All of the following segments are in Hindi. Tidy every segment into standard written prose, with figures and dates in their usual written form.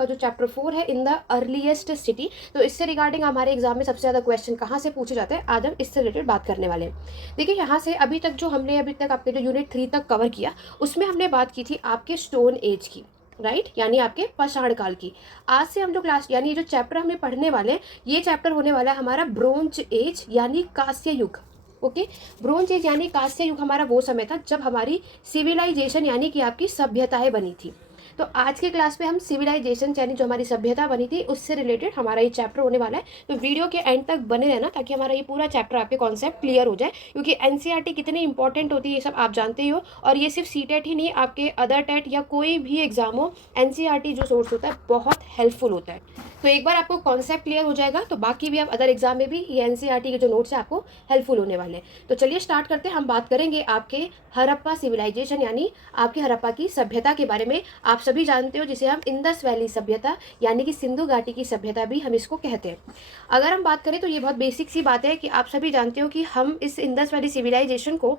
आपका जो चैप्टर 4 है इन द अर्लीस्ट सिटी। तो इससे रिगार्डिंग हमारे एग्जाम में सबसे ज़्यादा क्वेश्चन कहाँ से पूछे जाते हैं, आज हम इससे रिलेटेड बात करने वाले हैं। देखिए यहाँ से अभी तक जो हमने अभी तक आपके जो यूनिट 3 तक कवर किया, उसमें हमने बात की थी आपके स्टोन एज की, राइट, यानी आपके पाषाण काल की। आज से हम जो क्लास यानी जो चैप्टर हमें पढ़ने वाले हैं, ये चैप्टर होने वाला है हमारा ब्रोंज एज यानी कांस्य युग। ओके, ब्रोंज एज यानी कांस्य युग हमारा वो समय था जब हमारी सिविलाइजेशन यानी कि आपकी सभ्यताएं बनी थी। तो आज के क्लास में हम सिविलाइजेशन यानी जो हमारी सभ्यता बनी थी उससे रिलेटेड हमारा ये चैप्टर होने वाला है। तो वीडियो के एंड तक बने रहना ताकि हमारा ये पूरा चैप्टर आपके कॉन्सेप्ट क्लियर हो जाए, क्योंकि एनसीईआरटी कितनी इंपॉर्टेंट होती है ये सब आप जानते ही हो। और ये सिर्फ सीटेट ही नहीं, आपके अदर टेट या कोई भी एग्जाम हो, एनसीईआरटी जो सोर्स होता है बहुत हेल्पफुल होता है। तो एक बार आपको कॉन्सेप्ट क्लियर हो जाएगा तो बाकी भी आप अदर एग्जाम में भी ये एनसीईआरटी के जो नोट्स है आपको हेल्पफुल होने वाले हैं। तो चलिए स्टार्ट करते हैं। हम बात करेंगे आपके हड़प्पा सिविलाइजेशन यानी आपके हड़प्पा की सभ्यता के बारे में। आप सभी जानते हो जिसे हम इंडस वैली सभ्यता यानी कि सिंधु घाटी की सभ्यता भी हम इसको कहते हैं। अगर हम बात करें तो ये बहुत बेसिक सी बात है कि आप सभी जानते हो कि हम इस इंडस वैली सिविलाइजेशन को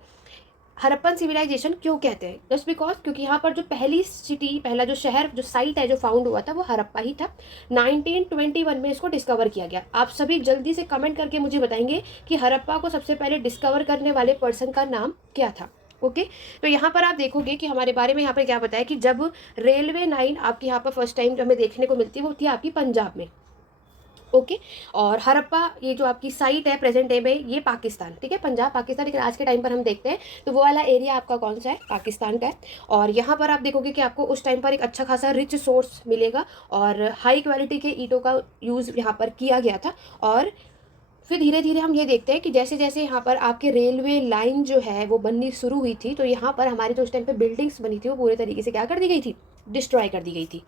हड़प्पन सिविलाइजेशन क्यों कहते हैं। जस्ट बिकॉज क्योंकि यहाँ पर जो पहली सिटी, पहला जो शहर, जो साइट है जो फाउंड हुआ था वो हड़प्पा ही था। 1921 में इसको डिस्कवर किया गया। आप सभी जल्दी से कमेंट करके मुझे बताएंगे कि हड़प्पा को सबसे पहले डिस्कवर करने वाले पर्सन का नाम क्या था। ओके, तो यहाँ पर आप देखोगे कि हमारे बारे में यहाँ पर क्या बताया कि जब रेलवे लाइन आपकी यहाँ पर फर्स्ट टाइम जो हमें देखने को मिलती है वो थी आपकी पंजाब में। ओके, और हड़प्पा ये जो आपकी साइट है प्रेजेंट डे में ये पाकिस्तान, ठीक है, पंजाब पाकिस्तान, लेकिन आज के टाइम पर हम देखते हैं तो वो वाला एरिया आपका कौन सा है, पाकिस्तान का है। और यहाँ पर आप देखोगे कि आपको उस टाइम पर एक अच्छा खासा रिच सोर्स मिलेगा और हाई क्वालिटी के ईंटों का यूज़ यहाँ पर किया गया था। और फिर धीरे धीरे हम ये देखते हैं कि जैसे जैसे यहाँ पर आपके रेलवे लाइन जो है वो बननी शुरू हुई थी, तो यहाँ पर हमारी जो उस टाइम पर बिल्डिंग्स बनी थी वो पूरे तरीके से क्या कर दी गई थी, डिस्ट्रॉय कर दी गई थी।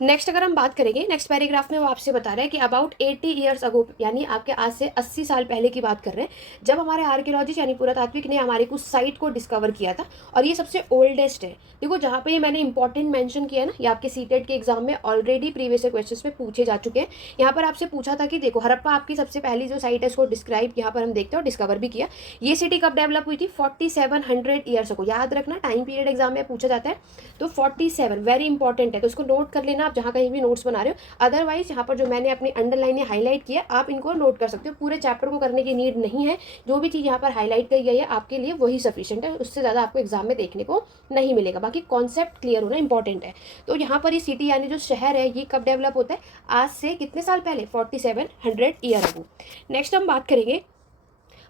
नेक्स्ट अगर हम बात करेंगे, नेक्स्ट पैराग्राफ में वो आपसे बता रहा है कि अबाउट 80 ईयर्स अगो, यानी आपके आज से 80 साल पहले की बात कर रहे हैं, जब हमारे आर्कियोलॉजिस्ट यानी पुरातात्विक ने हमारे कुछ साइट को डिस्कवर किया था। और ये सबसे ओल्डेस्ट है। देखो जहाँ पे ये मैंने इंपॉर्टेंट मेंशन किया ना, ये आपके सीटेट के एग्जाम में ऑलरेडी प्रीवियस क्वेश्चंस में पूछे जा चुके हैं। यहाँ पर आपसे पूछा था कि देखो हड़प्पा आपकी सबसे पहली जो साइट है इसको डिस्क्राइब यहाँ पर हम देखते हैं और डिस्कवर भी किया। ये सिटी कब डेवलप हुई थी, 4700 ईयर्स को। याद रखना, टाइम पीरियड एग्जाम में पूछा जाता है। तो 47 वेरी इंपॉर्टेंट है, तो इसको नोट कर लेना आप जहाँ कहीं भी नोट्स बना रहे हो। अदरवाइज यहाँ पर जो मैंने अपनी अंडरलाइन हाईलाइट किया आप इनको नोट कर सकते हो, पूरे चैप्टर को करने की नीड नहीं है। जो भी चीज़ यहाँ पर हाईलाइट करी गई है आपके लिए वही सफिशिएंट है, उससे ज़्यादा आपको एग्जाम में देखने को नहीं मिलेगा। बाकी कॉन्सेप्ट क्लियर होना इंपॉर्टेंट है। तो यहाँ पर ये सिटी यानी जो शहर है ये कब डेवलप होता है, आज से कितने साल पहले, 4700 ईयर अगो। नेक्स्ट हम बात करेंगे,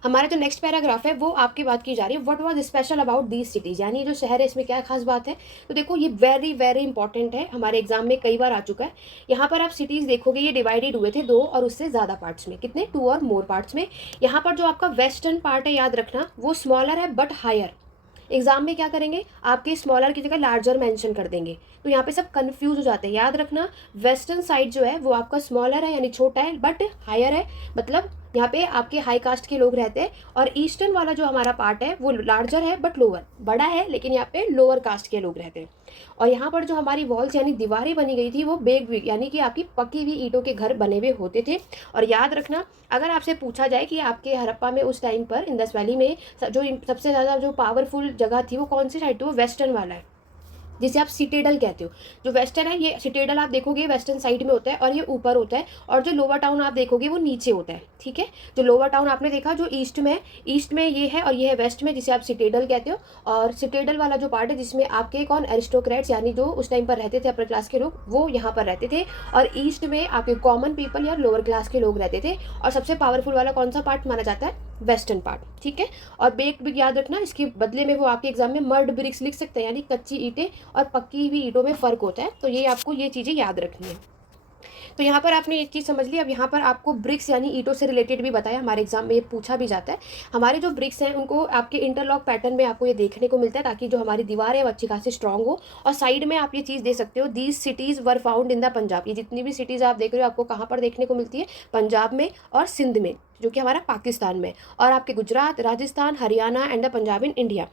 हमारा जो नेक्स्ट पैराग्राफ है वो आपकी बात की जा रही है what was special about these cities, यानी जो शहर है इसमें क्या खास बात है। तो देखो ये वेरी वेरी इंपॉर्टेंट है, हमारे एग्जाम में कई बार आ चुका है। यहाँ पर आप सिटीज़ देखोगे ये डिवाइडेड हुए थे 2 और उससे ज़्यादा पार्ट्स में, कितने, 2 और मोर पार्ट्स में। यहाँ पर जो आपका वेस्टर्न पार्ट है याद रखना वो स्मॉलर है बट हायर। एग्जाम में क्या करेंगे, आपके स्मॉलर की जगह लार्जर मेंशन कर देंगे, तो यहाँ पे सब कंफ्यूज हो जाते हैं। याद रखना वेस्टर्न साइड जो है वो आपका स्मॉलर है यानी छोटा है बट हायर है, मतलब यहाँ पे आपके हाई कास्ट के लोग रहते हैं। और ईस्टर्न वाला जो हमारा पार्ट है वो लार्जर है बट लोअर, बड़ा है लेकिन यहाँ पे लोअर कास्ट के लोग रहते हैं। और यहाँ पर जो हमारी वॉल्स यानी दीवारें बनी गई थी वो बेग्ड हुई यानी कि आपकी पकी हुई ईंटों के घर बने हुए होते थे। और याद रखना अगर आपसे पूछा जाए कि आपके हड़प्पा में उस टाइम पर इंडस वैली में जो सबसे ज़्यादा जो पावरफुल जगह थी वो कौन सी साइड थी, वो वेस्टर्न वाला है जिसे आप सिटेडल कहते हो। जो वेस्टर्न है ये सिटेडल आप देखोगे वेस्टर्न साइड में होता है और ये ऊपर होता है, और जो लोअर टाउन आप देखोगे वो नीचे होता है, ठीक है। जो लोअर टाउन आपने देखा जो ईस्ट में, ईस्ट में ये है और ये है वेस्ट में जिसे आप सिटेडल कहते हो। और सिटेडल वाला जो पार्ट है जिसमें आपके कौन एरिस्टोक्रेट्स यानी जो उस टाइम पर रहते थे अपर क्लास के लोग वो यहाँ पर रहते थे। और ईस्ट में आपके कॉमन पीपल या लोअर क्लास के लोग रहते थे। और सबसे पावरफुल वाला कौन सा पार्ट माना जाता है, वेस्टर्न पार्ट, ठीक है। और बेक्ड ब्रिक याद रखना, इसके बदले में वो आपके एग्जाम में मर्ड ब्रिक्स लिख सकते हैं, यानी कच्ची ईंटें और पक्की हुई ईंटों में फ़र्क होता है। तो ये आपको ये चीज़ें याद रखनी है। तो यहाँ पर आपने एक चीज़ समझ ली। अब यहाँ पर आपको ब्रिक्स यानी ईंटों से रिलेटेड भी बताया, हमारे एग्जाम में ये पूछा भी जाता है। हमारे जो ब्रिक्स हैं उनको आपके इंटरलॉक पैटर्न में आपको ये देखने को मिलता है ताकि जो हमारी दीवार है वो अच्छी खासी स्ट्रॉन्ग हो। और साइड में आप ये चीज़ दे सकते हो, these cities were found in the Punjab. ये जितनी भी सिटीज़ आप देख रहे हो आपको कहाँ पर देखने को मिलती है, पंजाब में और सिंध में। जो कि हमारा पाकिस्तान में, और आपके Gujarat, Rajasthan, Haryana and the Punjab in India.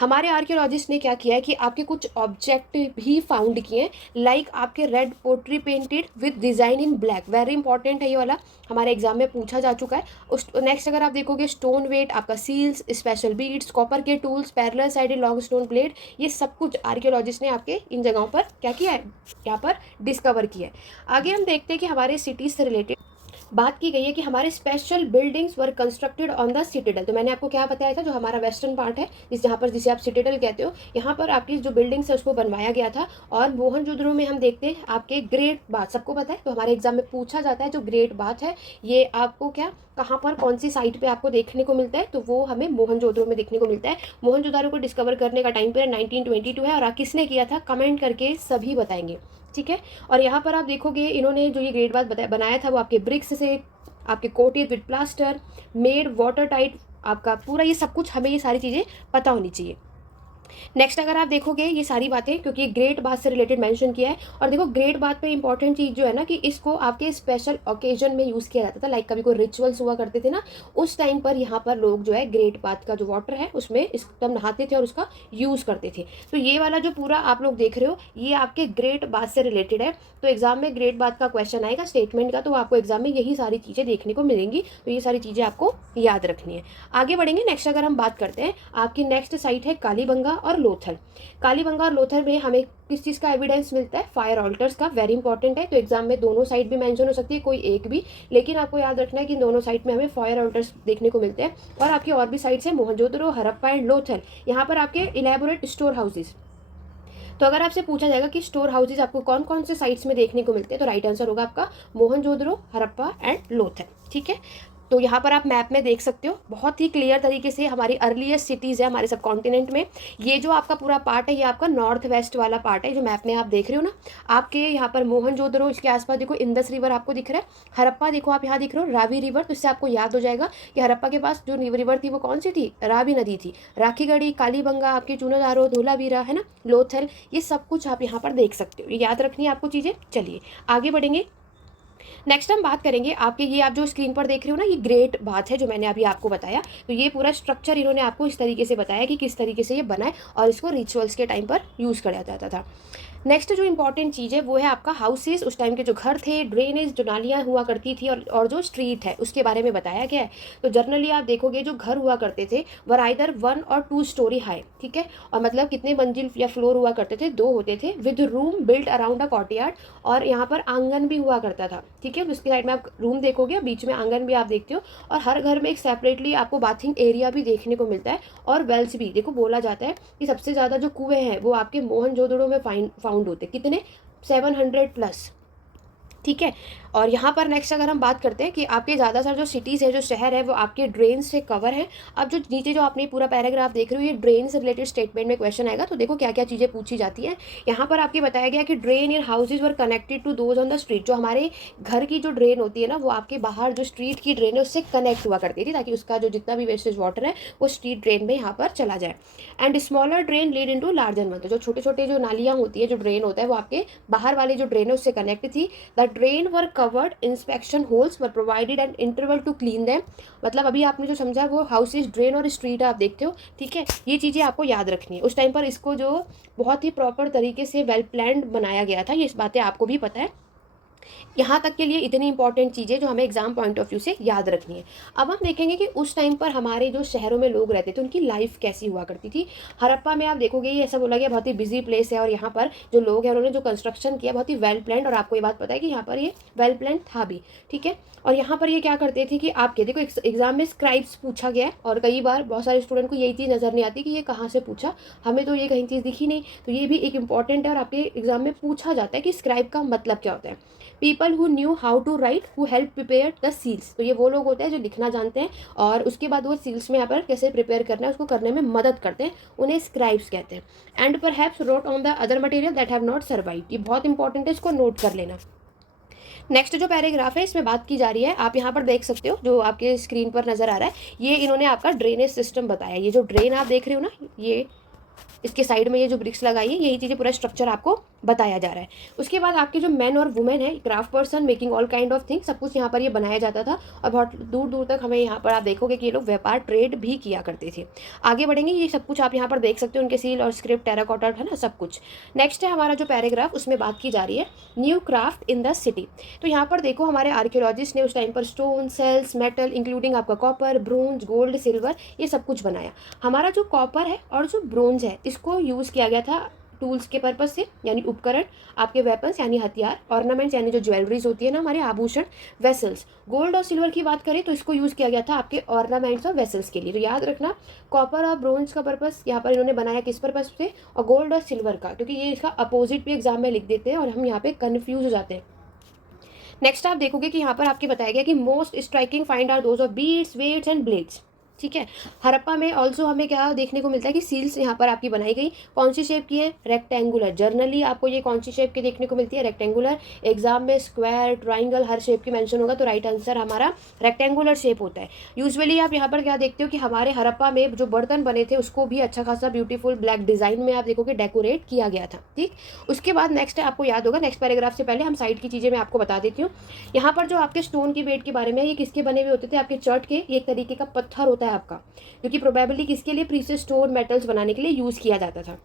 हमारे आर्कियोलॉजिस्ट ने क्या किया है कि आपके कुछ ऑब्जेक्ट भी फाउंड किए हैं, लाइक आपके red pottery painted with design in black, very important है ये वाला, हमारे एग्जाम में पूछा जा चुका है। उस नेक्स्ट अगर आप देखोगे स्टोन वेट, आपका सील्स, स्पेशल बीड्स, कॉपर के tools, parallel sided long stone plate, ये सब कुछ आर्कियोलॉजिस्ट ने आपके इन जगहों पर क्या किया है, यहाँ पर डिस्कवर किया है। आगे हम देखते हैं कि हमारे सिटीज़ से रिलेटेड बात की गई है कि हमारे special buildings were constructed on the citadel. तो मैंने आपको क्या बताया था, जो हमारा वेस्टर्न पार्ट है जहाँ पर, जिसे आप सिटिडल कहते हो, यहाँ पर आपकी जो बिल्डिंग्स है उसको बनवाया गया था। और मोहनजोदड़ो में हम देखते हैं आपके ग्रेट बाथ, सबको पता है, तो हमारे एग्जाम में पूछा जाता है जो ग्रेट बाथ है ये आपको क्या, कहाँ पर, कौन सी साइट पे आपको देखने को मिलता है, तो वो हमें मोहनजोदड़ो में देखने को मिलता है। मोहनजोदड़ो को डिस्कवर करने का टाइम पीरियड 1922 है, और किसने किया था कमेंट करके सभी बताएंगे, ठीक है। और यहाँ पर आप देखोगे इन्होंने जो ये ग्रेट बाथ बनाया था वो आपके ब्रिक्स से, आपके coated with plaster, made water tight, आपका पूरा ये सब कुछ, हमें ये सारी चीज़ें पता होनी चाहिए। नेक्स्ट अगर आप देखोगे ये सारी बातें, क्योंकि ग्रेट बाथ से रिलेटेड मेंशन किया है, और देखो ग्रेट बाथ पे इंपॉर्टेंट चीज़ जो है ना कि इसको आपके स्पेशल ओकेजन में यूज़ किया जाता था, लाइक कभी कोई रिचुअल्स हुआ करते थे ना, उस टाइम पर यहाँ पर लोग जो है ग्रेट बाथ का जो वाटर है उसमें इस तब नहाते थे और उसका यूज़ करते थे। तो ये वाला जो पूरा आप लोग देख रहे हो ये आपके ग्रेट बाथ से रिलेटेड है। तो एग्जाम में ग्रेट बाथ का क्वेश्चन आएगा स्टेटमेंट का, तो आपको एग्जाम में यही सारी चीज़ें देखने को मिलेंगी, तो ये सारी चीज़ें आपको याद रखनी है। आगे बढ़ेंगे, नेक्स्ट अगर हम बात करते हैं, आपकी नेक्स्ट साइट है कालीबंगा और लोथल। कालीबंगा और लोथल में हमें किस चीज़ का एविडेंस मिलता है, फायर ऑल्टर्स का, वेरी इंपॉर्टेंट है। तो एग्जाम में दोनों साइड भी मेंशन हो सकती है, कोई एक भी, लेकिन आपको याद रखना है कि दोनों साइड में हमें फायर ऑल्टर्स देखने को मिलते हैं। और आपकी और भी साइड्स है मोहनजोदड़ो, हड़प्पा एंड लोथल, यहाँ पर आपके इलेबोरेट स्टोर हाउसेज। तो अगर आपसे पूछा जाएगा कि स्टोर हाउसेज आपको कौन कौन से साइट्स में देखने को मिलते हैं, तो राइट आंसर होगा आपका मोहनजोदड़ो, हड़प्पा एंड लोथल, ठीक है। तो यहाँ पर आप मैप में देख सकते हो बहुत ही क्लियर तरीके से हमारी अर्लीस्ट सिटीज़ है हमारे सब कॉन्टिनेंट में। ये जो आपका पूरा पार्ट है ये आपका नॉर्थ वेस्ट वाला पार्ट है जो मैप में आप देख रहे हो ना। आपके यहाँ पर मोहनजोदड़ो, इसके आसपास देखो इंदस रिवर आपको दिख रहा है, हड़प्पा देखो आप यहाँ दिख रहे हो रावी रिवर, तो इससे आपको याद हो जाएगा कि हड़प्पा के पास जो रिवर थी वो कौन सी थी, रावी नदी थी। राखीगढ़ी, कालीबंगा, आपकी चूनाधारो, धोलावीरा है ना, लोथल, ये सब कुछ आप यहाँ पर देख सकते हो, ये याद रखनी है आपको चीज़ें। चलिए आगे बढ़ेंगे, नेक्स्ट हम बात करेंगे आपके, ये आप जो स्क्रीन पर देख रहे हो ना ये ग्रेट बाथ है जो मैंने अभी आपको बताया। तो ये पूरा स्ट्रक्चर इन्होंने आपको इस तरीके से बताया कि किस तरीके से ये बना है और इसको रिचुअल्स के टाइम पर यूज़ किया जाता था। नेक्स्ट जो इंपॉर्टेंट चीज़ है वो है आपका हाउसेस, उस टाइम के जो घर थे, ड्रेनेज जो नालियाँ हुआ करती थी और जो स्ट्रीट है उसके बारे में बताया गया है। तो जनरली आप देखोगे जो घर हुआ करते थे वर आइदर 1 और 2 स्टोरी हाई, ठीक है। और मतलब कितने मंजिल या फ्लोर हुआ करते थे, 2 होते थे, विद रूम बिल्ट अराउंड अ कॉर्टयार्ड, और यहाँ पर आंगन भी हुआ करता था, ठीक है। उसके साइड में आप रूम देखोगे, बीच में आंगन भी आप देखते हो, और हर घर में एक सेपरेटली आपको बाथिंग एरिया भी देखने को मिलता है। और वेल्स भी देखो, बोला जाता है कि सबसे ज़्यादा जो कुएँ हैं वो आपके मोहनजोदड़ो में फाउंड होते, कितने, 700 प्लस, ठीक है। और यहाँ पर नेक्स्ट अगर हम बात करते हैं कि आपके ज़्यादातर जो सिटीज़ है, जो शहर है, वो आपके ड्रेन से कवर है। अब जो नीचे जो आपने पूरा पैराग्राफ देख रहे हो ये ड्रेन से रिलेटेड स्टेटमेंट में क्वेश्चन आएगा, तो देखो क्या क्या चीज़ें पूछी जाती हैं। यहाँ पर आपके बताया गया कि drain in houses were connected to those on the street, जो हमारे घर की जो ड्रेन होती है ना वो आपके बाहर जो स्ट्रीट की ड्रेन है उससे कनेक्ट हुआ करती थी, ताकि उसका जो जितना भी वेस्टेज वाटर है वो स्ट्रीट ड्रेन में यहाँ पर चला जाए। And smaller drain lead into larger one, तो जो छोटे छोटे जो नालियाँ होती है, जो ड्रेन होता है वो आपके बाहर वाली जो ड्रेन है उससे कनेक्ट थी। The drain were covered, inspection holes were provided and interval to clean them, मतलब अभी आपने जो समझा वो हाउसेज, ड्रेन और स्ट्रीट आप देखते हो, ठीक है। ये चीज़ें आपको याद रखनी है। उस टाइम पर इसको जो बहुत ही प्रॉपर तरीके से वेल प्लान्ड बनाया गया था, ये इस बातें आपको भी पता है। यहाँ तक के लिए इतनी इंपॉर्टेंट चीज़ें जो हमें एग्जाम पॉइंट ऑफ व्यू से याद रखनी है। अब हम देखेंगे कि उस टाइम पर हमारे जो शहरों में लोग रहते थे उनकी लाइफ कैसी हुआ करती थी। हड़प्पा में आप देखोगे ये ऐसा बोला गया बहुत ही बिजी प्लेस है, और यहाँ पर जो लोग हैं उन्होंने जो कंस्ट्रक्शन किया बहुत ही वेल प्लान्ड, और आपको ये बात पता है कि यहाँ पर ये वेल प्लान्ड था भी, ठीक है। और यहाँ पर ये क्या करते थे कि आपके देखो एग्जाम में स्क्राइब्स पूछा गया है, और कई बार बहुत सारे स्टूडेंट को यही चीज़ नज़र नहीं आती कि ये कहाँ से पूछा, हमें तो ये कहीं चीज़ दिखी नहीं। तो ये भी एक इंपॉर्टेंट है और आपके एग्जाम में पूछा जाता है कि स्क्राइब का मतलब क्या होता है। People who knew how to write who help prepare the seals, तो ये वो लोग होते हैं जो लिखना जानते हैं और उसके बाद वो सील्स में यहाँ पर कैसे प्रिपेयर करना है उसको करने में मदद करते हैं, उन्हें स्क्राइब्स कहते हैं। And perhaps road on the other material that have not survive, ये बहुत इंपॉर्टेंट है, इसको नोट कर लेना। नेक्स्ट जो पैराग्राफ है इसमें बात की जा रही है, आप यहाँ पर देख सकते हो जो आपके स्क्रीन पर नज़र आ रहा है, ये इन्होंने आपका ड्रेनेज सिस्टम बताया। ये जो ड्रेन आप देख रहे हो ना, ये इसके साइड में ये जो ब्रिक्स लगाई है, यही चीज़ें पूरा स्ट्रक्चर आपको बताया जा रहा है। उसके बाद आपके जो मेन और वुमेन है, craft person making all kind of things, सब कुछ यहाँ पर ये बनाया जाता था और बहुत दूर दूर तक हमें यहाँ पर आप देखोगे कि ये लोग व्यापार ट्रेड भी किया करते थे। आगे बढ़ेंगे, ये सब कुछ आप यहाँ पर देख सकते हो, उनके सील और स्क्रिप्ट टेराकोटा है ना, सब कुछ। नेक्स्ट है हमारा जो पैराग्राफ, उसमें बात की जा रही है new craft in the city. तो यहाँ पर देखो हमारे आर्कियोलॉजिस्ट ने उस टाइम पर स्टोन, सेल्स, मेटल इंक्लूडिंग आपका कॉपर, ब्रोंज, गोल्ड, सिल्वर, ये सब कुछ बनाया। हमारा जो कॉपर है और जो ब्रोंज है, इसको यूज़ किया गया था टूल्स के पर्पज से, यानी उपकरण, आपके वेपन्स यानी हथियार, ऑर्नामेंट्स यानी जो ज्वेलरीज होती है ना हमारे आभूषण, वेसल्स। गोल्ड और सिल्वर की बात करें तो इसको यूज़ किया गया था आपके ऑर्नामेंट्स और वेसल्स के लिए। तो याद रखना, कॉपर और ब्रोंज का पर्पस यहाँ पर इन्होंने बनाया किस पर्पज से, और गोल्ड और सिल्वर का, क्योंकि ये इसका अपोजिट भी एग्जाम में लिख देते हैं और हम यहाँ पे कन्फ्यूज हो जाते हैं। नेक्स्ट आप देखोगे कि यहाँ पर आपके बताया गया कि most striking find are those of beads, weights and blades. ठीक है, हड़प्पा में ऑल्सो हमें क्या देखने को मिलता है कि सील्स यहाँ पर आपकी बनाई गई, कौन सी शेप की है, रेक्टेंगुलर। जर्नली आपको ये कौन सी शेप की देखने को मिलती है, रेक्टेंगुलर। एग्जाम में स्क्वायर, ट्राइंगल, हर शेप की मेंशन होगा, तो राइट आंसर हमारा रेक्टेंगुलर शेप होता है। यूजुअली आप यहाँ पर क्या देखते हो कि हमारे हड़प्पा में जो बर्तन बने थे उसको भी अच्छा खासा ब्यूटीफुल ब्लैक डिजाइन में आप देखोगे डेकोरेट किया गया था। ठीक, उसके बाद नेक्स्ट है, आपको याद होगा, नेक्स्ट पैराग्राफ से पहले हम साइड की चीज़ें मैं आपको बता देती हूँ। यहाँ पर जो आपके स्टोन की वेट के बारे में, ये किसके बने हुए होते थे, आपके चर्ट के। ये एक तरीके का पत्थर होता है आपका, जो कि प्रोबेबली किसके लिए, प्रीशियस स्टोन, मेटल्स बनाने के लिए यूज़ किया जाता था।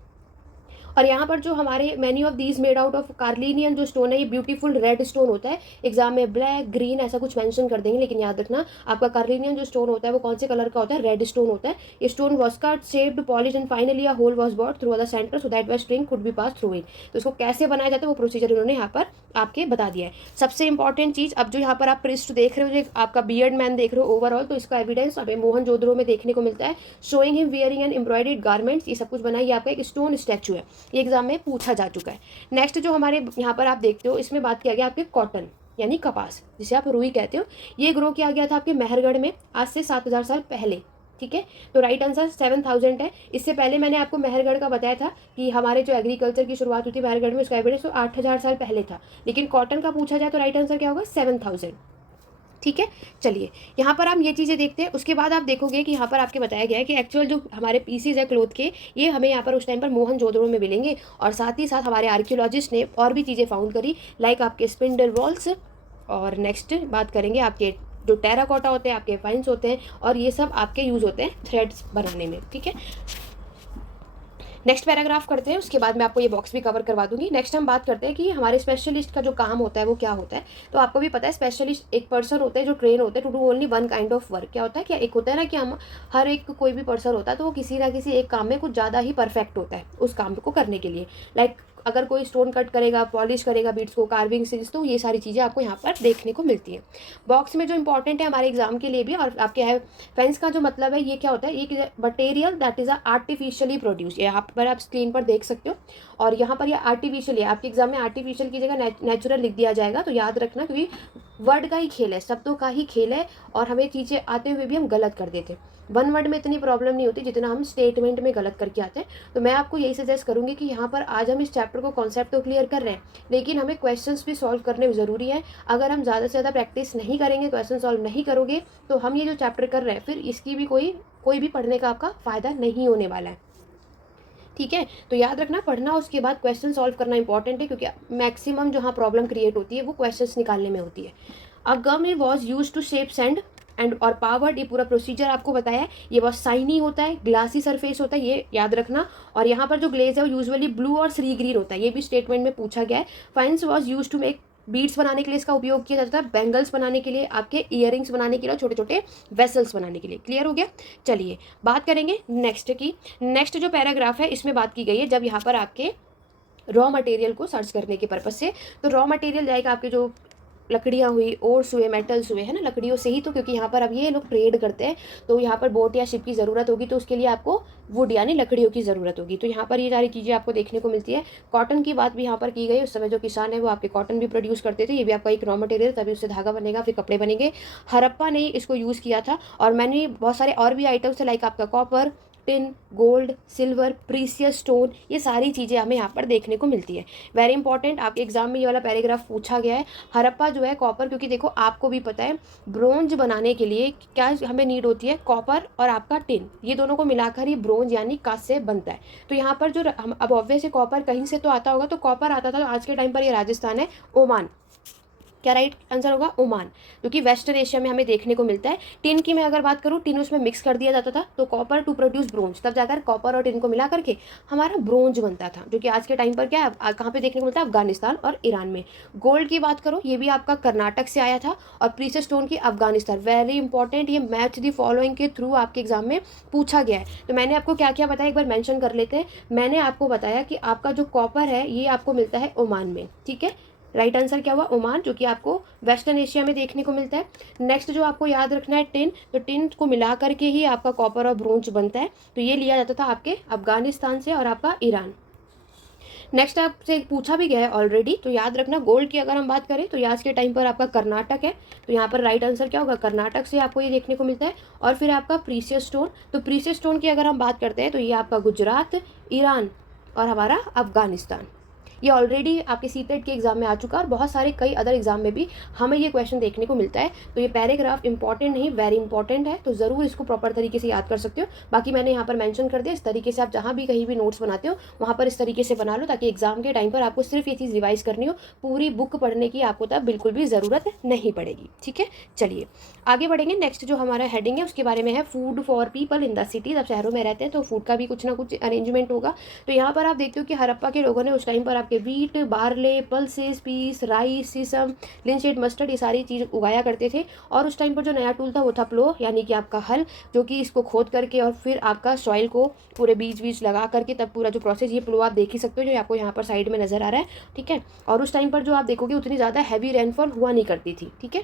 और यहाँ पर जो हमारे many of these made out of carnelian जो स्टोन है, ये ब्यूटीफुल रेड स्टोन होता है। एग्जाम में ब्लैक, ग्रीन ऐसा कुछ मेंशन कर देंगे, लेकिन याद रखना आपका कार्लिनियन जो स्टोन होता है वो कौन से कलर का होता है, रेड स्टोन होता है। ये stone was cut, shaped, polish and finally a whole was bought through the centre so that the string could be pass through it. तो इसको कैसे बनाया जाता है वो प्रोसीजर इन्होंने यहाँ पर आपके बता दिया है। सबसे इंपॉर्टेंट चीज़, अब जो यहाँ पर आप प्रिस्ट देख रहे हो, जो आपका बियर्ड मैन देख रहे हो ओवरऑल, तो इसका एविडेंस हमें मोहनजोदड़ो में देखने को मिलता है। Showing him wearing and embroidered garments, ये सब कुछ बनाई आपका एक स्टोन स्टैचू है। ये एग्जाम में पूछा जा चुका है। नेक्स्ट जो हमारे यहाँ पर आप देखते हो, इसमें बात किया गया आपके कॉटन यानी कपास, जिसे आप रुई कहते हो। ये ग्रो किया गया था आपके मेहरगढ़ में आज से 7000 साल पहले। ठीक है, तो राइट आंसर 7000 है। इससे पहले मैंने आपको मेहरगढ़ का बताया था कि हमारे जो एग्रीकल्चर की शुरुआत हुई थी मेहरगढ़ में, उसका एविडेंस तो 8000 साल पहले था। लेकिन कॉटन का पूछा जाए तो राइट आंसर क्या होगा, 7000। ठीक है, चलिए यहाँ पर हम ये चीज़ें देखते हैं। उसके बाद आप देखोगे कि यहाँ पर आपके बताया गया है कि एक्चुअल जो हमारे पीसीज है क्लोथ के, ये हमें यहाँ पर उस टाइम पर मोहनजोदड़ो में मिलेंगे। और साथ ही साथ हमारे आर्कियोलॉजिस्ट ने और भी चीज़ें फाउंड करी, लाइक आपके स्पिंडल वॉल्स, और नेक्स्ट बात करेंगे आपके जो टेराकोटा होते हैं, आपके फाइन्स होते हैं, और ये सब आपके यूज़ होते हैं थ्रेड्स बनाने में। ठीक है, नेक्स्ट पैराग्राफ करते हैं, उसके बाद मैं आपको ये बॉक्स भी कवर करवा दूंगी। नेक्स्ट हम बात करते हैं कि हमारे स्पेशलिस्ट का जो काम होता है वो क्या होता है। तो आपको भी पता है, स्पेशलिस्ट एक पर्सन होता है जो ट्रेन होते हैं to do only one kind of work. क्या होता है, क्या एक होता है ना कि हम हर एक कोई भी पर्सन होता है तो वो किसी ना किसी एक काम में कुछ ज़्यादा ही परफेक्ट होता है उस काम को करने के लिए। लाइक अगर कोई स्टोन कट करेगा, पॉलिश करेगा बीड्स को, कार्विंग से, तो ये सारी चीज़ें आपको यहाँ पर देखने को मिलती है। बॉक्स में जो इंपॉर्टेंट है हमारे एग्जाम के लिए भी, और आपके है फेंस का जो मतलब है, ये क्या होता है, ये material that is artificially produce. यहाँ पर आप स्क्रीन पर देख सकते हो, और यहाँ पर ये आर्टिफिशियल है। आपके एग्जाम में आर्टिफिशियल की जगह नेचुरल लिख दिया जाएगा, तो याद रखना, क्योंकि वर्ड का ही खेल है, शब्दों का ही खेल है, और हमें चीज़ें आते हुए भी हम गलत कर देते हैं। वन वर्ड में इतनी प्रॉब्लम नहीं होती जितना हम स्टेटमेंट में गलत करके आते हैं। तो मैं आपको यही सजेस्ट करूंगी कि यहाँ पर आज हम इस चैप्टर को, कॉन्सेप्ट तो क्लियर कर रहे हैं, लेकिन हमें क्वेश्चंस भी सॉल्व करने ज़रूरी है। अगर हम ज़्यादा से ज़्यादा प्रैक्टिस नहीं करेंगे, क्वेश्चन सॉल्व नहीं करोगे, तो हम ये जो चैप्टर कर रहे हैं फिर इसकी भी कोई भी पढ़ने का आपका फ़ायदा नहीं होने वाला है। ठीक है, तो याद रखना, पढ़ना उसके बाद क्वेश्चन सॉल्व करना इंपॉर्टेंट है, क्योंकि मैक्सिमम जहाँ प्रॉब्लम क्रिएट होती है वो क्वेश्चंस निकालने में होती है। A gum was use to shape sand and और पावर्ड, ये पूरा प्रोसीजर आपको बताया है। ये बहुत शाइनी होता है, ग्लासी सरफेस होता है, ये याद रखना। और यहाँ पर जो ग्लेज है वो यूजुअली ब्लू और सी ग्रीन होता है, ये भी स्टेटमेंट में पूछा गया है। Faience was use to make, beads बनाने के लिए इसका उपयोग किया जाता है, बैंगल्स बनाने के लिए, आपके ईयरिंग्स बनाने के लिए, छोटे छोटे वेसल्स बनाने के लिए। क्लियर हो गया, चलिए बात करेंगे नेक्स्ट की। नेक्स्ट जो पैराग्राफ है इसमें बात की गई है जब यहाँ पर आपके रॉ मटेरियल को सर्च करने के पर्पज से। तो रॉ मटेरियल जाएगा आपके जो लकड़ियाँ हुई, ओर्स हुए, मेटल्स हुए, है ना, लकड़ियों से ही, तो क्योंकि यहाँ पर अब ये लोग ट्रेड करते हैं, तो यहाँ पर बोट या शिप की ज़रूरत होगी, तो उसके लिए आपको वुड यानी लकड़ियों की ज़रूरत होगी। तो यहाँ पर ये सारी चीज़ें आपको देखने को मिलती है। कॉटन की बात भी यहाँ पर की गई, उस समय जो किसान है वो आपके कॉटन भी प्रोड्यूस करते थे, ये भी आपका एक रॉ मटेरियल, तभी उससे धागा बनेगा, फिर कपड़े बनेंगे। हड़प्पा ने इसको यूज़ किया था, और मैंने बहुत सारे और भी आइटम्स थे, लाइक आपका copper, tin, gold, silver, precious stone, ये सारी चीज़ें हमें यहाँ पर देखने को मिलती है। वेरी इंपॉर्टेंट, आपके एग्जाम में ये वाला पैराग्राफ पूछा गया है। हड़प्पा जो है कॉपर, क्योंकि देखो आपको भी पता है ब्रोंज बनाने के लिए क्या हमें नीड होती है, कॉपर और आपका टिन, ये दोनों को मिलाकर ही ब्रोंज यानी कांस्य बनता है। तो यहाँ पर जो हम अब ऑब्वियस है कॉपर कहीं से तो आता होगा, तो कॉपर आता था, तो आज के टाइम पर ये राजस्थान है, ओमान। क्या राइट आंसर होगा, ओमान, क्योंकि वेस्टर्न एशिया में हमें देखने को मिलता है। टिन की मैं अगर बात करूँ, टिन उसमें मिक्स कर दिया जाता था, तो कॉपर टू प्रोड्यूस ब्रोंज, तब जाकर कॉपर और टिन को मिला करके हमारा ब्रोंज बनता था, जो कि आज के टाइम पर क्या है, कहाँ पे देखने को मिलता है, अफगानिस्तान और ईरान में। गोल्ड की बात करो, ये भी आपका कर्नाटक से आया था, और प्रीसियस स्टोन की अफगानिस्तान। वेरी इंपॉर्टेंट, ये मैच द फॉलोइंग के थ्रू आपके एग्जाम में पूछा गया है। तो मैंने आपको क्या क्या बताया, एक बार मेंशन कर लेते हैं। मैंने आपको बताया कि आपका जो कॉपर है ये आपको मिलता है ओमान में, ठीक है। राइट आंसर क्या हुआ, ओमान, जो कि आपको वेस्टर्न एशिया में देखने को मिलता है। नेक्स्ट जो आपको याद रखना है, टिन, तो टिन को मिला करके ही आपका कॉपर और ब्रोंज बनता है, तो ये लिया जाता था आपके अफगानिस्तान से और आपका ईरान। नेक्स्ट आपसे पूछा भी गया है ऑलरेडी, तो याद रखना, गोल्ड की अगर हम बात करें तो आज के टाइम पर आपका कर्नाटक है, तो यहाँ पर राइट आंसर क्या होगा, कर्नाटक से आपको ये देखने को मिलता है। और फिर आपका प्रीसियस स्टोन, तो प्रीसियस स्टोन की अगर हम बात करते हैं तो ये आपका गुजरात, ईरान और हमारा अफगानिस्तान। ये ऑलरेडी आपके सीटेट के एग्जाम में आ चुका है, और बहुत सारे कई अदर एग्जाम में भी हमें ये क्वेश्चन देखने को मिलता है। तो ये पैराग्राफ इंपॉर्टेंट नहीं, वेरी इंपॉर्टेंट है, तो ज़रूर इसको प्रॉपर तरीके से याद कर सकते हो। बाकी मैंने यहाँ पर मेंशन कर दिया, इस तरीके से आप जहाँ भी कहीं भी नोट्स बनाते हो वहाँ पर इस तरीके से बना लो, ताकि एग्जाम के टाइम पर आपको सिर्फ ये चीज़ रिवाइज करनी हो, पूरी बुक पढ़ने की आपको तब बिल्कुल भी ज़रूरत नहीं पड़ेगी, ठीक है। चलिए आगे बढ़ेंगे। नेक्स्ट जो हमारा हेडिंग है उसके बारे में है, food for people in the cities. अब शहरों में रहते हैं तो फूड का भी कुछ ना कुछ अरेंजमेंट होगा। तो यहाँ पर आप देखते हो कि हड़प्पा के लोगों ने उस टाइम पर आपके wheat, barley, pulses, peas, rice, sesame, linseed, mustard, ये सारी चीज़ उगाया करते थे। और उस टाइम पर जो नया टूल था वो था प्लो, यानी कि आपका हल, जो कि इसको खोद करके और फिर आपका सॉइल को पूरे बीज बीज लगा करके तब पूरा जो प्रोसेस, ये प्लो आप देख ही सकते हो जो आपको यहाँ पर साइड में नजर आ रहा है, ठीक है। और उस टाइम पर जो आप देखोगे उतनी ज़्यादा हैवी रेनफॉल हुआ नहीं करती थी, ठीक है।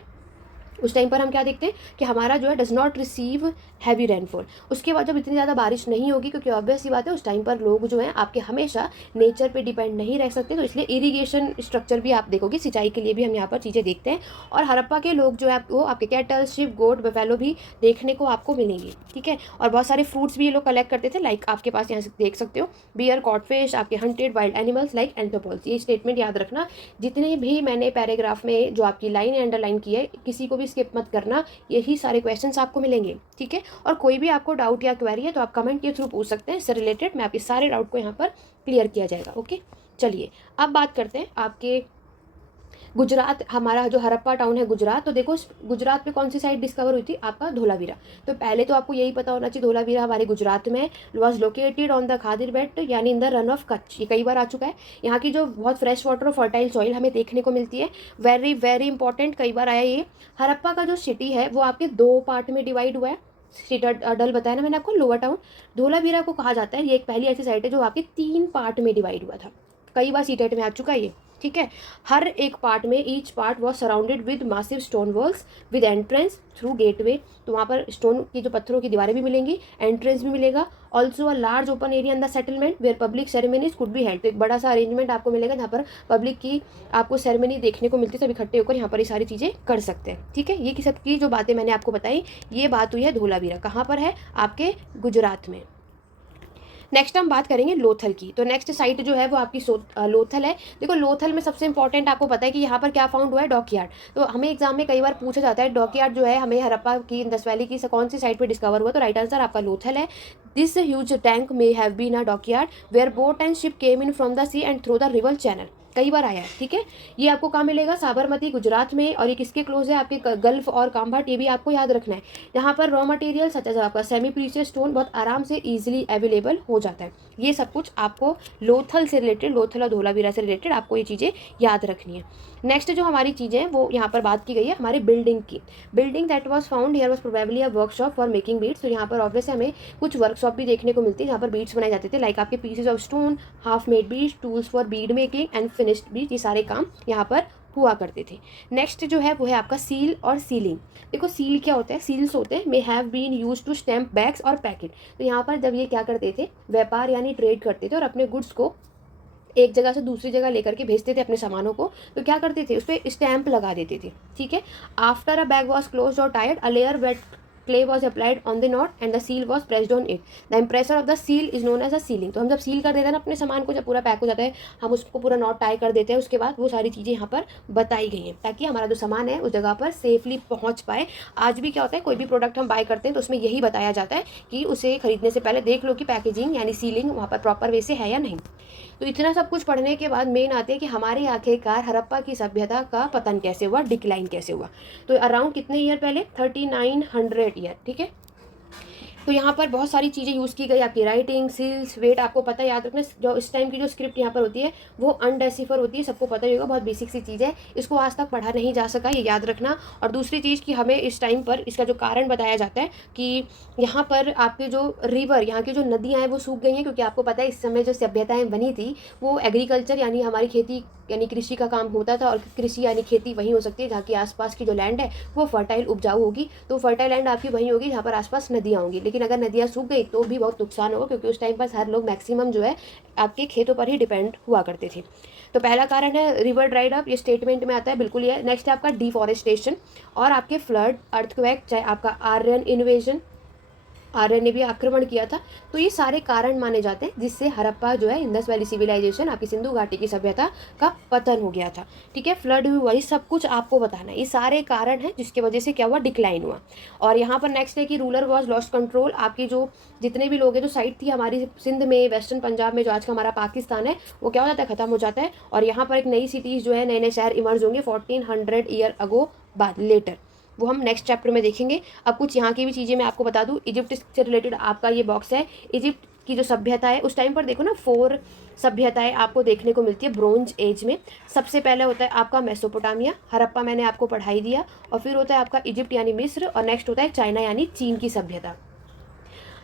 उस टाइम पर हम क्या देखते हैं कि हमारा जो है does not receive heavy rainfall. उसके बाद जब इतनी ज़्यादा बारिश नहीं होगी, क्योंकि ऑब्वियस सी बात है उस टाइम पर लोग जो हैं आपके हमेशा नेचर पे डिपेंड नहीं रह सकते, तो इसलिए इरिगेशन स्ट्रक्चर भी आप देखोगे, सिंचाई के लिए भी हम यहाँ पर चीज़ें देखते हैं। और हड़प्पा के लोग जो है वो आपके कैटल, शिप, गोट, बफेलो भी देखने को आपको मिलेंगी, ठीक है। और बहुत सारे फ्रूट्स भी ये लोग कलेक्ट करते थे, लाइक आपके पास यहाँ से देख सकते हो, बियर, कॉटफिश, आपके हंटेड वाइल्ड एनिमल्स लाइक एंथ्रोपोड्स। ये स्टेटमेंट याद रखना, जितने भी मैंने पैराग्राफ में जो आपकी लाइन अंडरलाइन की है, किसी को भी स्किप मत करना, यही सारे क्वेश्चंस आपको मिलेंगे, ठीक है। और कोई भी आपको डाउट या क्वेरी है तो आप कमेंट के थ्रू पूछ सकते हैं, इससे रिलेटेड मैं आपके सारे डाउट को यहाँ पर क्लियर किया जाएगा, ओके। चलिए अब बात करते हैं आपके गुजरात, हमारा जो हड़प्पा टाउन है गुजरात। तो देखो गुजरात में कौन सी साइड डिस्कवर हुई थी, आपका धोलावीरा। तो पहले तो आपको यही पता होना चाहिए, धोलावीरा हमारे गुजरात में was located on the Khadir belt, यानी in the Rann of Kutch. ये कई बार आ चुका है। यहाँ की जो बहुत फ्रेश वाटर और फर्टाइल सॉइल हमें देखने को मिलती है, वेरी वेरी इंपॉर्टेंट, कई बार आया ये। हड़प्पा का जो सिटी है वो आपके 2 पार्ट में डिवाइड हुआ है। अडल बताया ना मैंने आपको, लोअर टाउन। धोलावीरा को कहा जाता है, ये एक पहली ऐसी साइट है जो आपके 3 पार्ट में डिवाइड हुआ था। कई बार सीटेट में आ चुका है ये, ठीक है। हर एक पार्ट में each part was surrounded with massive stone walls with entrance through gateway. तो वहाँ पर स्टोन की जो पत्थरों की दीवारें भी मिलेंगी, एंट्रेंस भी मिलेगा। Also a large open area in the settlement where public ceremonies could be held. तो एक बड़ा सा अरेंजमेंट आपको मिलेगा जहाँ पर पब्लिक की आपको सेरेमनी देखने को मिलती है, सब इकट्ठे होकर यहाँ पर ये सारी चीज़ें कर सकते हैं, ठीक है। ये सब की जो बातें मैंने आपको बताई, ये बात हुई है धोलावीरा, कहाँ पर है, आपके गुजरात में। नेक्स्ट हम बात करेंगे लोथल की। तो नेक्स्ट साइट जो है वो आपकी लोथल है। देखो लोथल में सबसे इंपॉर्टेंट आपको पता है कि यहाँ पर क्या फाउंड हुआ है, डॉकयार्ड। तो हमें एग्जाम में कई बार पूछा जाता है डॉकयार्ड जो है हमें हड़प्पा की, इंडस वैली की कौन सी साइट पे डिस्कवर हुआ, तो राइट आंसर आपका लोथल है। This huge tank may have been a dockyard where boat and ship came in from the sea and through the river channel. कई बार आया है, ठीक है। ये आपको कहाँ मिलेगा, साबरमती गुजरात में। और ये किसके क्लोज है, आपके गल्फ और काम्भाट, ये भी आपको याद रखना है। यहाँ पर रॉ मटेरियल सच एज आपका सेमी प्रीशियस स्टोन बहुत आराम से इजीली अवेलेबल हो जाता है। ये सब कुछ आपको लोथल से रिलेटेड, लोथल और धोलावीरा से रिलेटेड आपको ये चीज़ें याद रखनी है। नेक्स्ट जो हमारी चीज़ें हैं वो यहाँ पर बात की गई है हमारे बिल्डिंग की। Building that was found here was probably a workshop for making beads. तो यहाँ पर ऑब्वियस हमें कुछ वर्कशॉप भी देखने को मिलती है जहाँ पर बीड्स बनाए जाते थे, लाइक आपके pieces of stone, half made beads, tools for bead making and finished beads, ये सारे काम यहाँ पर हुआ करते थे। नेक्स्ट जो है वो है आपका सील और सीलिंग। देखो सील क्या होता है, सील्स होते हैं may have been use to stamp bags और पैकेट। तो यहाँ पर जब ये क्या करते थे, व्यापार यानी ट्रेड करते थे और अपने गुड्स को एक जगह से दूसरी जगह लेकर के भेजते थे अपने सामानों को, तो क्या करते थे, उस पर स्टैम्प लगा देते थे, ठीक है। After a bag was close और टायर्ड a layer wet clay was applied on the knot and the seal was pressed on it, the impression of the seal is known as a sealing. तो हम जब सील कर देते हैं ना अपने सामान को, जब पूरा पैक हो जाता है, हम उसको पूरा नॉट टाई कर देते हैं, उसके बाद वो सारी चीज़ें यहाँ पर बताई गई हैं ताकि हमारा जो सामान है उस जगह पर सेफली पहुँच पाए। आज भी क्या होता है, कोई भी प्रोडक्ट हम बाय करते हैं तो उसमें यही बताया जाता है कि उसे खरीदने से पहले देख लो कि पैकेजिंग यानी सीलिंग वहाँ पर प्रॉपर वे से है या नहीं। तो इतना सब कुछ पढ़ने के बाद मेन आते हैं कि हमारे आखिरकार हड़प्पा की सभ्यता का पतन कैसे हुआ, डिक्लाइन कैसे हुआ। तो अराउंड कितने ईयर पहले, 3900 ईयर, ठीक है। तो यहाँ पर बहुत सारी चीज़ें यूज़ की गई, आपकी राइटिंग, सील्स, वेट, आपको पता है, याद रखना जो इस टाइम की जो स्क्रिप्ट यहाँ पर होती है वो अनडेसिफर होती है, सबको पता ही होगा, बहुत बेसिक सी चीज़ है, इसको आज तक पढ़ा नहीं जा सका, ये याद रखना। और दूसरी चीज़ कि हमें इस टाइम पर इसका जो कारण बताया जाता है कि यहाँ पर आपके जो रिवर, यहाँ की जो नदियाँ हैं वो सूख गई हैं, क्योंकि आपको पता है इस समय जो सभ्यताएँ बनी थी वो एग्रीकल्चर यानी हमारी खेती यानी कृषि का काम होता था, और कृषि यानी खेती वहीं हो सकती है जहाँ की आसपास की जो लैंड है वो फर्टाइल उपजाऊ होगी। तो फर्टाइल लैंड आपकी वहीं होगी जहाँ पर आसपास नदियाँ होंगी, लेकिन अगर नदियाँ सूख गई तो भी बहुत नुकसान होगा, क्योंकि उस टाइम पर हर लोग मैक्सिमम जो है आपके खेतों पर ही डिपेंड हुआ करते थे। तो पहला कारण है रिवर ड्राइड अप, ये स्टेटमेंट में आता है, बिल्कुल ये। नेक्स्ट है आपका डिफॉरेस्टेशन और आपके फ्लड, अर्थक्वेक, चाहे आपका आर्यन इन्वेजन, आर्य ने भी आक्रमण किया था। तो ये सारे कारण माने जाते हैं जिससे हड़प्पा जो है, इंडस वैली सिविलाइजेशन, आपकी सिंधु घाटी की सभ्यता का पतन हो गया था, ठीक है। फ्लड हुआ, ये सब कुछ आपको बताना है, ये सारे कारण हैं जिसकी वजह से क्या हुआ, डिक्लाइन हुआ। और यहाँ पर नेक्स्ट है कि रूलर वॉज लॉस्ट कंट्रोल, आपकी जो जितने भी लोग हैं, जो साइड थी हमारी सिंध में, वेस्टर्न पंजाब में, जो आज का हमारा पाकिस्तान है, वो क्या हो जाता है, खत्म हो जाता है। और यहाँ पर एक नई सिटीज़ जो है, नए नए शहर इमर्ज होंगे 1400 ईयर अगो बाद, लेटर, वो हम नेक्स्ट चैप्टर में देखेंगे। अब कुछ यहाँ की भी चीज़ें मैं आपको बता दूँ, इजिप्ट से रिलेटेड आपका ये बॉक्स है। इजिप्ट की जो सभ्यता है उस टाइम पर देखो ना, 4 सभ्यताएं आपको देखने को मिलती है ब्रोंज एज में। सबसे पहले होता है आपका मेसोपोटामिया, हड़प्पा मैंने आपको पढ़ाई दिया, और फिर होता है आपका इजिप्ट यानी मिस्र, और नेक्स्ट होता है चाइना यानी चीन की सभ्यता।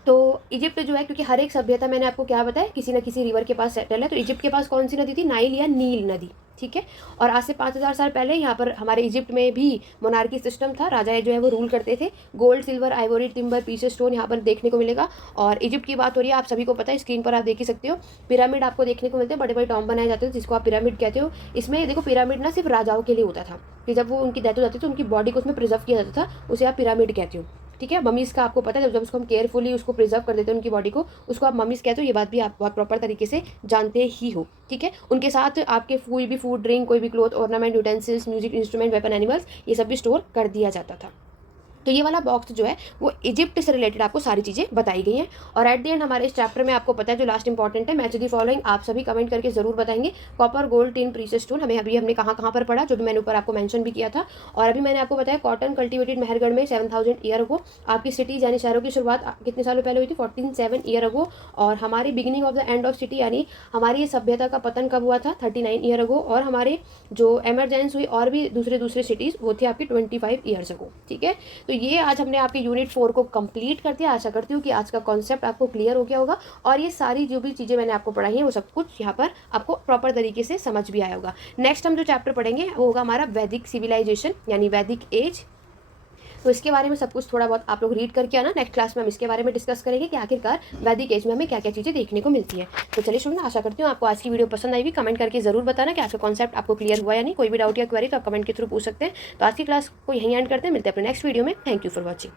तो इजिप्ट जो है, क्योंकि हर एक सभ्यता मैंने आपको क्या बताया, किसी न किसी रिवर के पास सेटल है। तो इजिप्ट के पास कौन सी नदी थी, नाइल या नील नदी, ठीक है। और आज से 5000 साल पहले यहाँ पर हमारे इजिप्ट में भी मोनार्की सिस्टम था, राजा जो है वो रूल करते थे। Gold, silver, Ivory, timber, pieces, stone यहाँ पर देखने को मिलेगा। और इजिप्ट की बात हो रही है, आप सभी को पता है, स्क्रीन पर आप देख ही सकते हो, पिरामिड आपको देखने को मिलते हैं, बड़े बड़े टॉम बनाए जाते थे जिसको आप पिरामिड कहते हो। इसमें देखो, पिरामिड ना सिर्फ राजाओं के लिए होता था कि जब वो उनकी डेथ हो जाती थी तो उनकी बॉडी को उसमें प्रिजर्व किया जाता था, उसे आप पिरामिड कहते हो, ठीक है। ममीज़ का आपको पता है, जब उसको हम केयरफुली उसको प्रिजर्व कर देते हैं उनकी बॉडी को, उसको आप ममीज़ कहते हो, ये बात भी आप बहुत प्रॉपर तरीके से जानते ही हो, ठीक है। उनके साथ आपके कोई भी फूड, ड्रिंक, कोई भी cloth, ornament, utensils, music instrument, weapon, animals, ये सब भी स्टोर कर दिया जाता था। तो ये वाला बॉक्स जो है वो इजिप्ट से रिलेटेड आपको सारी चीज़ें बताई गई हैं। और एट द एंड हमारे इस चैप्टर में आपको पता है जो लास्ट इंपॉर्टेंट है, मैच द फॉलोइंग, आप सभी कमेंट करके जरूर बताएंगे। Copper, gold, tin, precious stone, हमें अभी हमने कहाँ कहाँ पर पढ़ा, जो भी मैंने ऊपर आपको मेंशन भी किया था। और अभी मैंने आपको बताया कॉटन कल्टिवेटेड मेहरगढ़ में 7000 ईयर अगो, आपकी सिटीज यानी शहरों की शुरुआत कितने सालों पहले हुई थी, 147 ईयर अगो। और हमारी beginning of the end of city यानी हमारी सभ्यता का पतन कब हुआ था, 39 ईयर अगो। और हमारे जो एमरजेंस हुई और भी दूसरे सिटीज़, वो थी आपकी 25 ईयर्स अगो, ठीक है। तो ये आज हमने आपके यूनिट 4 को कंप्लीट कर दिया। आशा करती हूँ कि आज का कॉन्सेप्ट आपको क्लियर हो गया होगा, और ये सारी जो भी चीज़ें मैंने आपको पढ़ाई हैं वो सब कुछ यहाँ पर आपको प्रॉपर तरीके से समझ भी आया होगा। नेक्स्ट हम जो चैप्टर पढ़ेंगे वो होगा हमारा वैदिक सिविलाइजेशन यानी वैदिक एज। तो इसके बारे में सब कुछ थोड़ा बहुत आप लोग रीड करके आना, नेक्स्ट क्लास में हम इसके बारे में डिस्कस करेंगे कि आखिरकार वैदिक एज में हमें क्या क्या चीज़ें देखने को मिलती है। तो चलिए शुरू, आशा करती हूँ आपको आज की वीडियो पसंद आई भी, कमेंट करके जरूर बताना कि आज का कॉन्सेप्ट आपको क्लियर हुआ या नहीं। कोई भी डाउट या क्वेरी तो आप कमेंट के थ्रू पूछ सकते हैं। तो आज की क्लास को यहीं एंड करते हैं, मिलते हैं अपने नेक्स्ट वीडियो में। Thank you for watching.